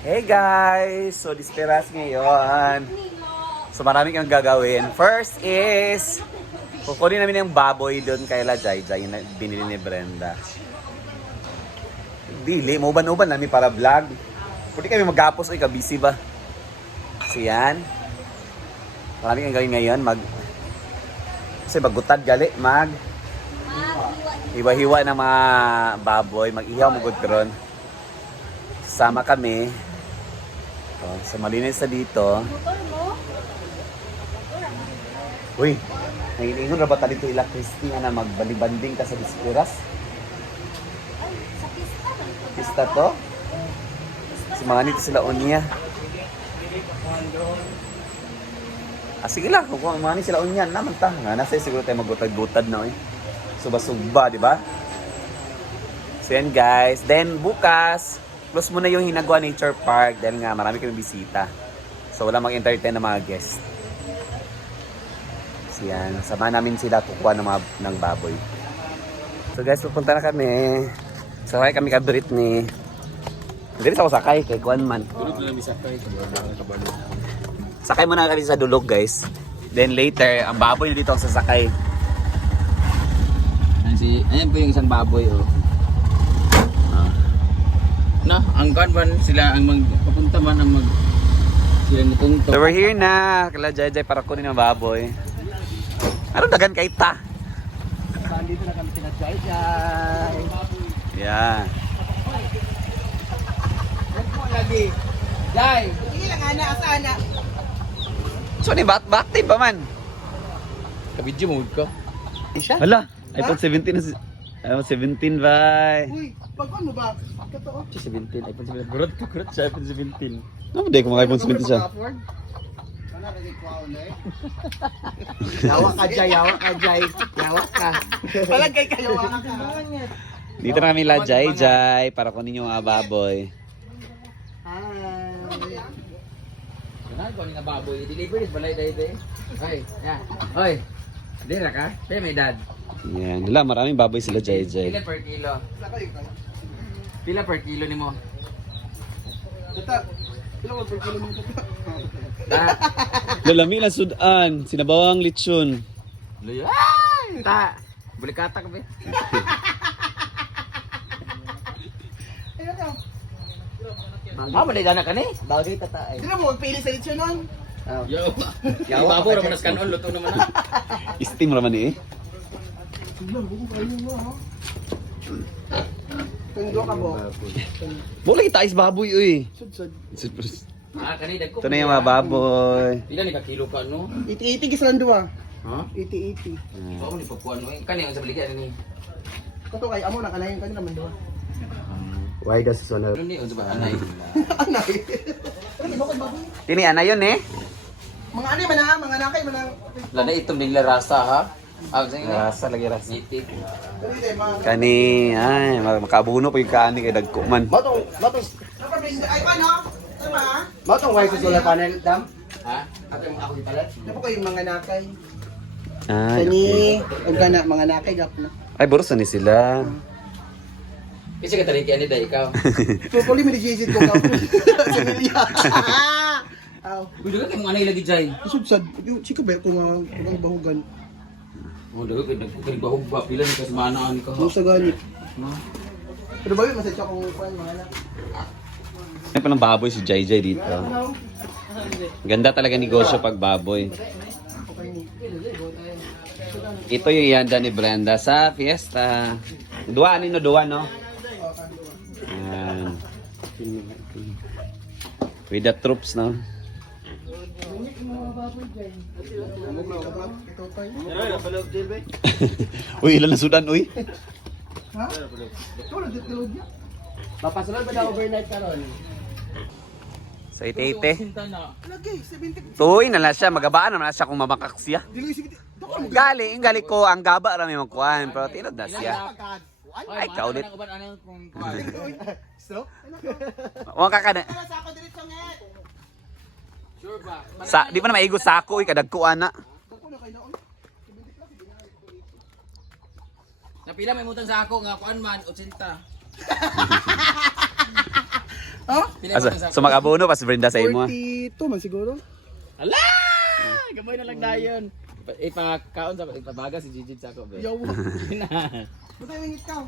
Hey guys! So, disperas ngayon. So, marami kang gagawin. First is, kukunin namin yung baboy doon kay La Jai Jai na binili ni Brenda. Dili, mauban-uban namin para vlog. Pwede kami mag-apos, oy, ka-busy ba? So, yan. Marami kang gawin ngayon. Kasi magutad gali, hiwa-hiwa ng mga baboy. Mag-ihaw, magutron. Sama kami. So malinis na dito. Uy, nanginingon na ba tayo dito ila Christy na magbalibanding ka sa disperas? Ay, sa pista man. Pista to? Si mga nito sila unya. Sige lang, kung mga nito sila unyan naman ta. Nga, nasa siguro tayo magutad-gutad na eh. Suba-suba, di ba? So yan guys. Then bukas, close muna yung Hinagua Nature Park dahil nga marami kami bisita. So wala mag-entertain ng mga guests. So yan, sama namin sila kukuha ng baboy. So guys, pupunta na kami. Sakay kami ka Britney. Hindi ako sakay kay Kuan man. Tulog na lang sakay. Sakay muna kami sa dulog guys. Then later, ang baboy na dito ang sasakay. Ayan po yung isang baboy oh. No, ang kanban sila ang magpapunta man ang sila nitungtong. So we're here na, kala Jai Jai para kunin ang baboy. Ano dagan kay ta? Dito na kami sila Jai Jai. Yeah. Mo lagi. Jai. Ilang anak sa anak. So ni active pa man. Kabidyo mo ko. Hala, iPhone 17 na iPhone 17 bye. Uy, pagkuhan mo ba? Totoo. 17, iPhone 17. Gurot sa iPhone 17. Ano ba di ko mga iPhone 17 siya? Wala lagi kwaw na eh. Yawa ka Jai, yawa ka Jai. Yawa ka. Palagay kayo mga ka. Dito na kami la Jai Jai para kunin yung mga baboy. Hi. Kanay ko ni nga baboy. Deliver is balay dai dai. Hoy, ya. Hoy. Dira ka? Pay may dad. Yan, wala maraming baboy sila Jai Jai. Pila per kilo? Saka yung kayo. Pila per kilo nimo? Tata. Ilang mo per kilo mo tata? Ta. Lalami lang sudan, sinabawang lechon. Luyo. Ay! Ta. Bulikata ka be. Ayun ka. Ah, malay dana ka ni? Bagay tata ay. Hindi na mo, magpili sa lechon nun. Yo. Yawa ba ra manas kanon luto naman na. Steam raman eh. Tignan mo kung kayo mo ha. Tundo ka mo. Wala kita is baboy uy. Sudsud. Ah, kani dagko. Ito na yung mga baboy. Pila ni ka kilo ka no? 80-80 kisa lang duwa. Ha? 80-80. So ni pagkuan no. Kani ang sa balikan ni. Kato kay amo na kanayon kanina man duwa. Why does this one Ano ni unsa ba anay? Anay. Ano ba ko baboy? Tini ana yun eh. Mga anay man ha, mga nakay man ha. Lana itom ning rasa ha. Ah, sa ini. Rasa lagi rasa. Nitid. Dali day mga. Kani, ay, makabuno pa yung kaani kay dagko man. Matong Ay paano? Tama ha? matong way sa solar panel dam. Ha? Ato yung ako ipalit. Ano po kayong mga nakay? Ay, Kani, okay. o gana, mga nakay gap na. Ay, boros na ni sila. Kasi ka tariki ani dai ikaw. So, puli mo ni JZ ko ka. Sa Lilia. Aw, Uy, daga kay mga anay lagi jay. sudsad. Chika ba ko mga bahugan? Oh, daga kay bahog ba pila ni kas manaan ka. Ano sa ganit? No. Pero ba yun, masaya kong kuhan mga anak. May palang baboy si Jai Jai dito. Ano? Ganda talaga negosyo pag baboy. Okay ni. Ito yung ihanda ni Brenda sa fiesta. Dua, no? Ayan. With the troops, no? Ito tayo. Uy, ilan na sudan, uy? Ha? Ito, nagtitilog niya. Mapasunod ba daw overnight karon? Sa ite-ite. Lagi, 70. Tuloy na lang siya, magabaan naman na siya kung mamakak siya. Dili 70. Dako mo. Gali ko, ang gaba rami magkuhan, pero tinod na siya. Ay, kaulit. So? Huwag ka ka na. Sa ako diretso nga. Sure ba? Di pa na maigo sako, kadagkuan na. Dako na kayo noon. Napila may mutang sa ako nga kuan man 80. Ha? So mag-abono pas Brenda sa imo. 42 man siguro. Ala! Gamay na lang dayon. Ipakaon sa ipabaga si Gigi sa ako, be. Yaw. Na. Butay mingit ka.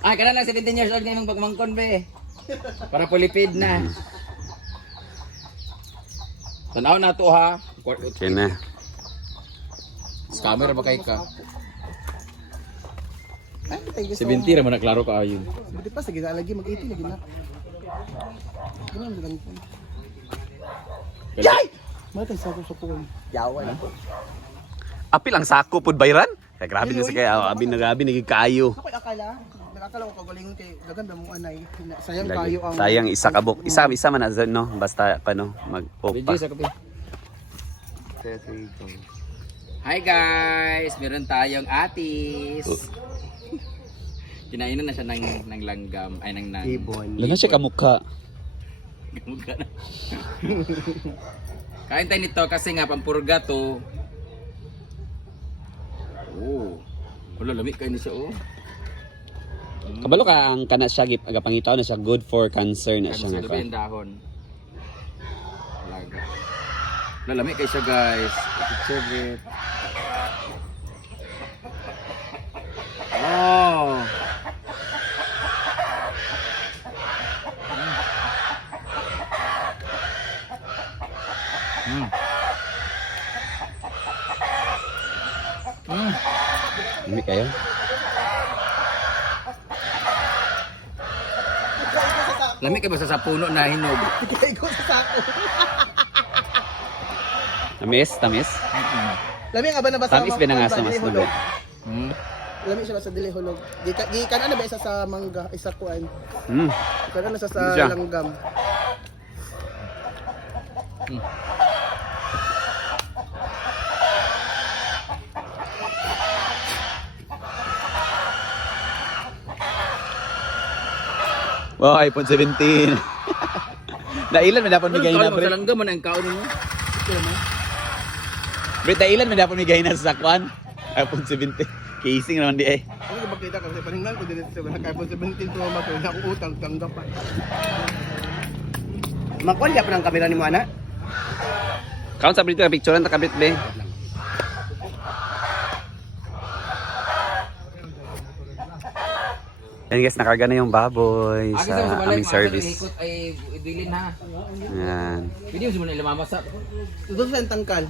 Ay, kana lang 17 years old na imong pagmangkon, be. Para pulipid na. Tanaw na to ha. Okay na. Scammer ba kay ka? Ay, thank you so 70 ra man naklaro ka ayun. Buti pa, sige na lagi, mag-80 lagi na. Ganun lang po. Yay! Matay sa ako sa puwan. Yawan ako. Apil ang sako pud bayran. Kaya grabe kasi kaya abi nagig kayo. Ako'y akala ko kagalingon kay gaganda mong anay. Sayang kayo ang... Sayang isa kabuk. Isa man na no basta ano mag-opa. Video sa kape. Hi guys, meron tayong atis. Kinainan na siya ng langgam, ay ng Ibon. Lana siya kamukha. Gamugka na. Kain tayo nito kasi nga pampurga to. Oh. Wala lamig kayo ni siya oh. Kabalo ka ang kana siya gip aga pangitaw na siya good for cancer na siya Sa nga. yung dahon. Laga. Wala lamig kayo siya guys. Picture it. Oh. Hindi kayo? Lamig kayo basta sa puno na hinog. Ikay ko sa sako. Tamis. Lami nga ba na basa? Tamis binangasa mas no. Lami siya basta dili hulog. Gikan ano ba isa sa mangga, isa kuan. Kana na sa Siya. langgam. Wow, iPhone 17. Dailan man dapat migay na Sa Brit. langgam man ang kaon mo. Brit dailan man dapat migay na sa sakwan. iPhone 17. Casing naman di eh. Ano ko makita kasi paningnan ko dito sa kay 17 to ma ko na utang tanggapan. Makuha pa ng kamera ni mo ana. Kaon sa Brit picture ta kabit be. Yan guys, nakarga na yung baboy sa aming service. Ikot ay dilin ha. Yan. Pwede mo muna ilamamasa. Dito sa tangkal.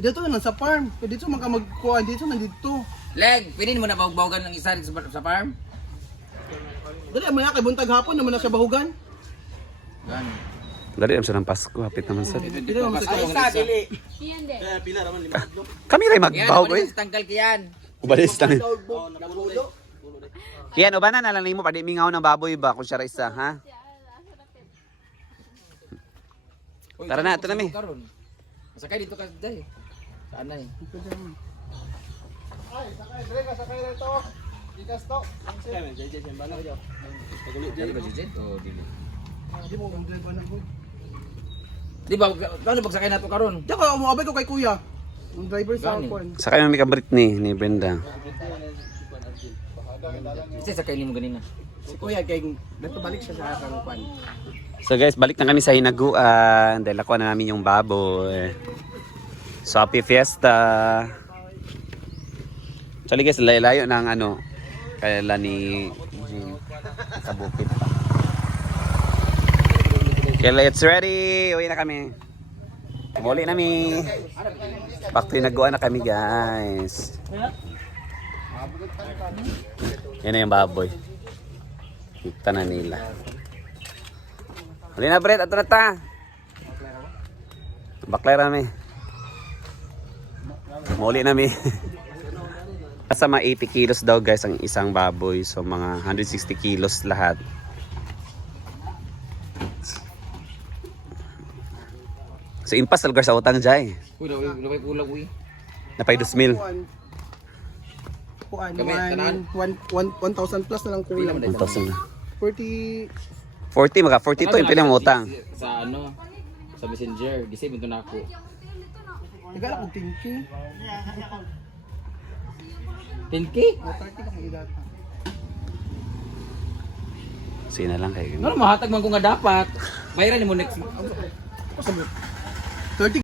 Dito na sa farm. Dito man ka magkuha dito nandito. Leg, pwede mo na bawgan ng isa dito sa farm. Dali mo na kay buntag hapon naman na siya bahugan. Gani. Dali naman siya ng Pasko. Hapit naman sa... Dili naman sa dili. Yan din. Kami rin Yan, magbahog eh. tanggal kiyan. Ubalis lang. Yan, ubanan na lang mo. Pwede mingaw ng baboy ba kung siya isa, ha? Tara na, ito na mi. Sakay dito ka dahil. Saan na eh. Ay, sakay rito. Ikas to. Dali ba Jijit? O dili. Di mo mag-drive na ko. Di ba, paano pagsakay na to karon? Di ko umabay ko kay kuya. Ang driver sa Gani. kuan. Sakay mo ka Britney ni Brenda. Kasi sakay ni mo ganina. Si kuya kay dito balik siya sa kang kuan. So guys, balik na kami sa hinaguan. Dahil nakuha na namin yung baboy. So happy fiesta. Actually guys, layo ng ano. Kaya ni sa bukid pa. Okay, let's ready. Uwi na kami. Muli na mi. Back to hinaguan na kami guys. Yan na yung baboy. Kita na nila. Hali na Brett, ato na ta. Baklera mi. Muli na mi. Sa mga 80 kilos daw guys ang isang baboy. So mga 160 kilos lahat. So impas lugar sa utang jay. Uy, laway kulang uy. Napay 2,000. Kuan. Kami, tanan? 1,000 plus na lang kulang. 1,000 na. 40. 40 mga 42 yung pilang utang. Sa ano? Sa messenger. Gisave ito na ako. Tigala ko 10k. 10K? O 30 ka kay data. Sige na lang kayo. Ano mahatag man ko nga dapat. Bayaran mo next. 30